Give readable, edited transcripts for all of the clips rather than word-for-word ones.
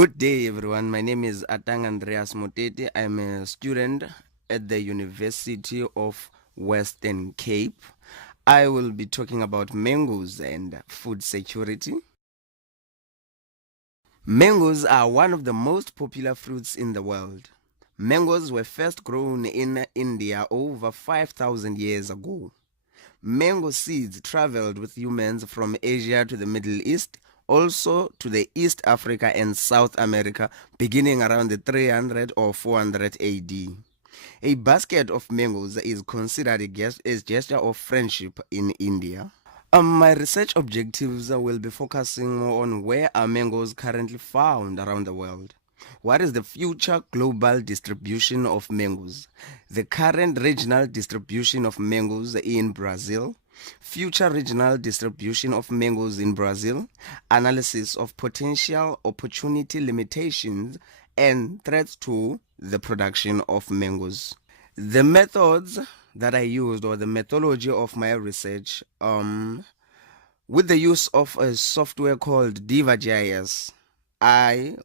Good day, everyone. My name is Atang Andreas Motete. I'm a student at the University of Western Cape. I will be talking about mangoes and food security. Mangoes are one of the most popular fruits in the world. Mangoes were first grown in India over 5,000 years ago. Mango seeds traveled with humans from Asia to the Middle East, also to the East Africa and South America, beginning around the 300 or 400 AD. A basket of mangoes is considered a gesture of friendship in India. My research objectives will be focusing on where are mangoes currently found around the world. What is the future global distribution of mangoes? The current regional distribution of mangoes in Brazil. Future regional distribution of mangoes in Brazil. Analysis of potential opportunity limitations and threats to the production of mangoes. The methods that I used, or the methodology of my research, with the use of a software called DivaGIS, I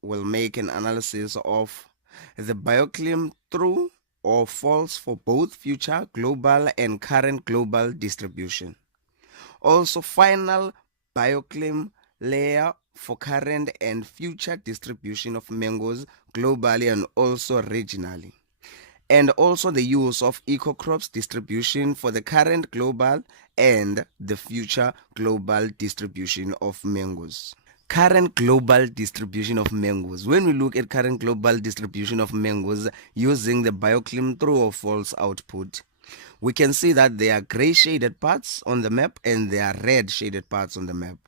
will make an analysis of the bioclim true or false for both future global and current global distribution. Also, final bioclim layer for current and future distribution of mangoes globally and also regionally, and also the use of eco-crops distribution for the current global and the future global distribution of mangoes. Current global distribution of mangoes. When we look at current global distribution of mangoes using the bioclim true or false output, we can see that there are gray shaded parts on the map and there are red shaded parts on the map.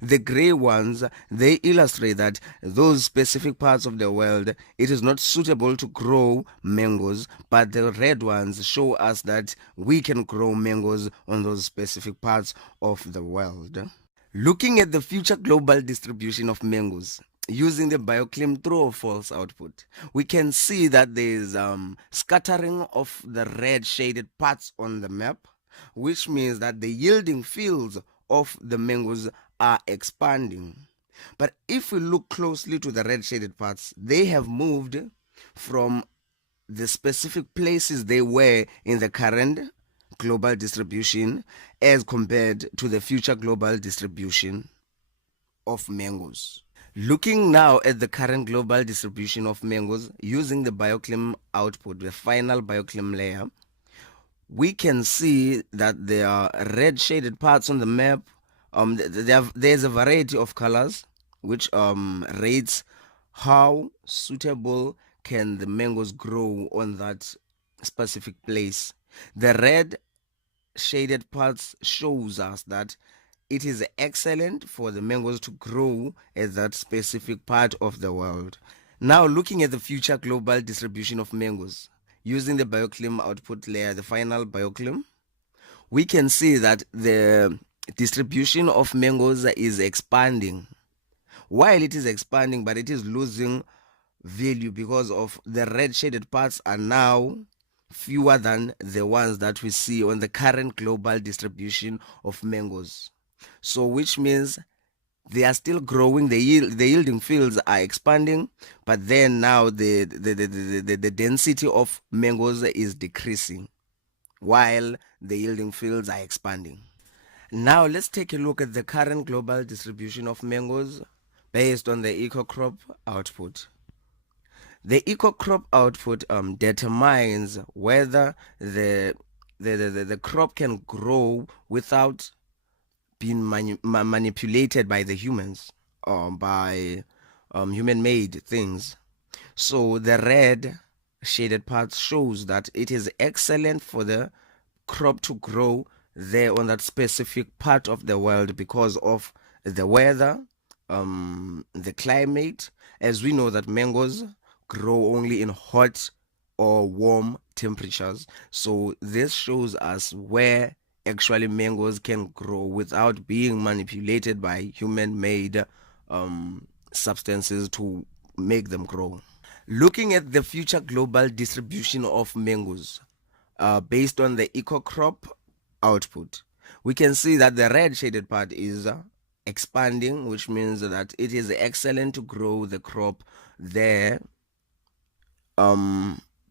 The gray ones, they illustrate that those specific parts of the world, it is not suitable to grow mangoes, but the red ones show us that we can grow mangoes on those specific parts of the world. Looking at the future global distribution of mangoes, using the bioclim true or false output, we can see that there is scattering of the red shaded parts on the map, which means that the yielding fields of the mangoes are expanding. But if we look closely to the red shaded parts, they have moved from the specific places they were in the current global distribution as compared to the future global distribution of mangoes. Looking now at the current global distribution of mangoes using the bioclim output, the final bioclim layer, we can see that there are red shaded parts on the map. There's a variety of colors which rates how suitable can the mangoes grow on that specific place. The red shaded parts shows us that it is excellent for the mangoes to grow at that specific part of the world. Now, looking at the future global distribution of mangoes using the bioclim output layer, the final bioclim, we can see that the distribution of mangoes is expanding. While it is expanding, but it is losing value because of the red shaded parts are now fewer than the ones that we see on the current global distribution of mangoes. So which means they are still growing, the yielding fields are expanding, but then now the density of mangoes is decreasing while the yielding fields are expanding. Now let's take a look at the current global distribution of mangoes based on the eco-crop output. The eco-crop output determines whether the crop can grow without being manipulated by the humans or by human-made things. So the red shaded part shows that it is excellent for the crop to grow there on that specific part of the world because of the weather, the climate, as we know that mangoes grow only in hot or warm temperatures. So this shows us where actually mangoes can grow without being manipulated by human-made substances to make them grow. Looking at the future global distribution of mangoes based on the eco crop output, we can see that the red shaded part is expanding, which means that it is excellent to grow the crop there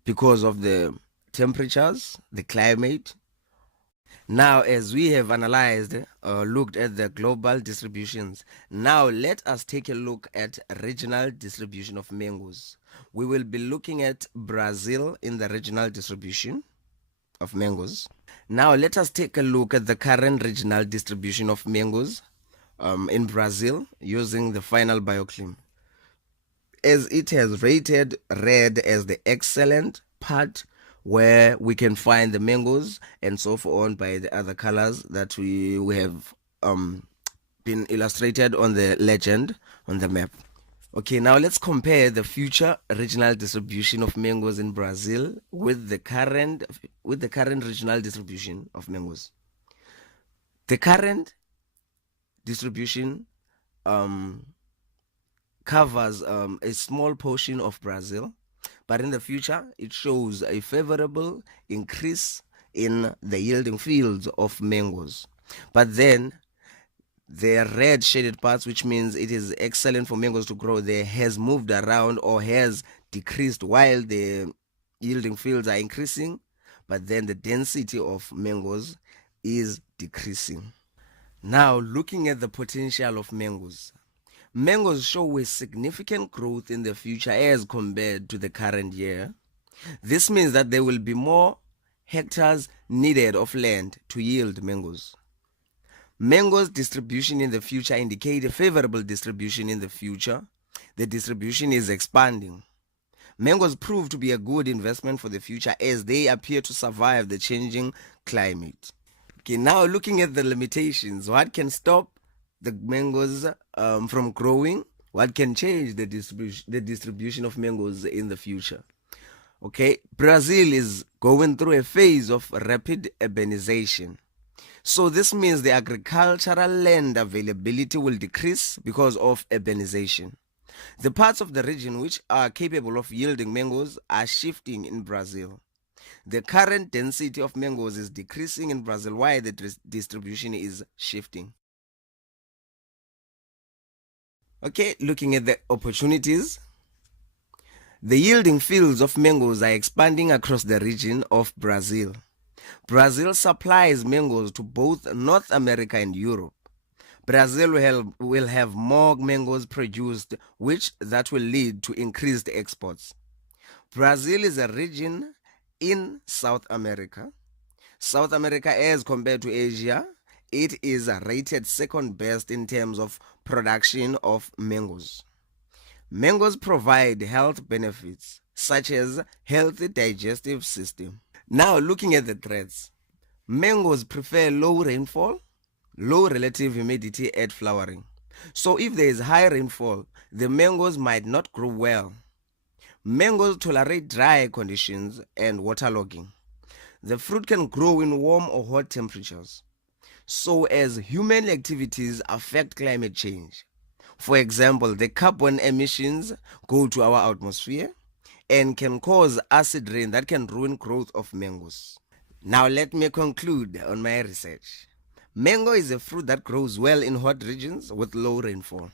because of the temperatures, the climate. Now, as we have analyzed, looked at the global distributions, now let us take a look at regional distribution of mangoes. We will be looking at Brazil in the regional distribution of mangoes. Now, let us take a look at the current regional distribution of mangoes in Brazil using the final bioclim, as it has rated red as the excellent part where we can find the mangoes and so on by the other colors that we have been illustrated on the legend on the map. Okay, now let's compare the future regional distribution of mangoes in Brazil with the current regional distribution of mangoes. The current distribution covers a small portion of Brazil, but in the future it shows a favorable increase in the yielding fields of mangoes. But then the red shaded parts, which means it is excellent for mangoes to grow there, has moved around or has decreased while the yielding fields are increasing, but then the density of mangoes is decreasing. Now, looking at the potential of mangoes. Mangoes show a significant growth in the future as compared to the current year. This means that there will be more hectares needed of land to yield mangoes. Mangoes distribution in the future indicate a favorable distribution in the future. The distribution is expanding. Mangoes prove to be a good investment for the future as they appear to survive the changing climate. Okay, now looking at the limitations, what can stop the mangoes from growing? What can change the distribution of mangoes in the future? Okay, Brazil is going through a phase of rapid urbanization. So this means the agricultural land availability will decrease because of urbanization. The parts of the region which are capable of yielding mangoes are shifting in Brazil. The current density of mangoes is decreasing in Brazil while the distribution is shifting. Okay, looking at the opportunities. The yielding fields of mangoes are expanding across the region of Brazil. Brazil supplies mangoes to both North America and Europe. Brazil will have more mangoes produced, that will lead to increased exports. Brazil is a region in South America. South America, as compared to Asia, it is rated second best in terms of production of mangoes. Mangoes provide health benefits such as healthy digestive system. Now looking at the threats. Mangoes prefer low rainfall, low relative humidity at flowering. So if there is high rainfall, the mangoes might not grow well. Mangoes tolerate dry conditions and waterlogging. The fruit can grow in warm or hot temperatures. So as human activities affect climate change, for example, the carbon emissions go to our atmosphere and can cause acid rain that can ruin growth of mangoes. Now let me conclude on my research. Mango is a fruit that grows well in hot regions with low rainfall.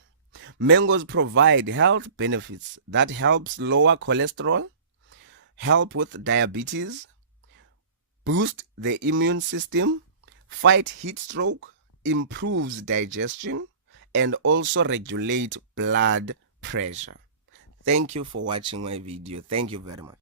Mangoes provide health benefits that helps lower cholesterol, help with diabetes, boost the immune system, fight heat stroke, improves digestion, and also regulate blood pressure. Thank you for watching my video. Thank you very much.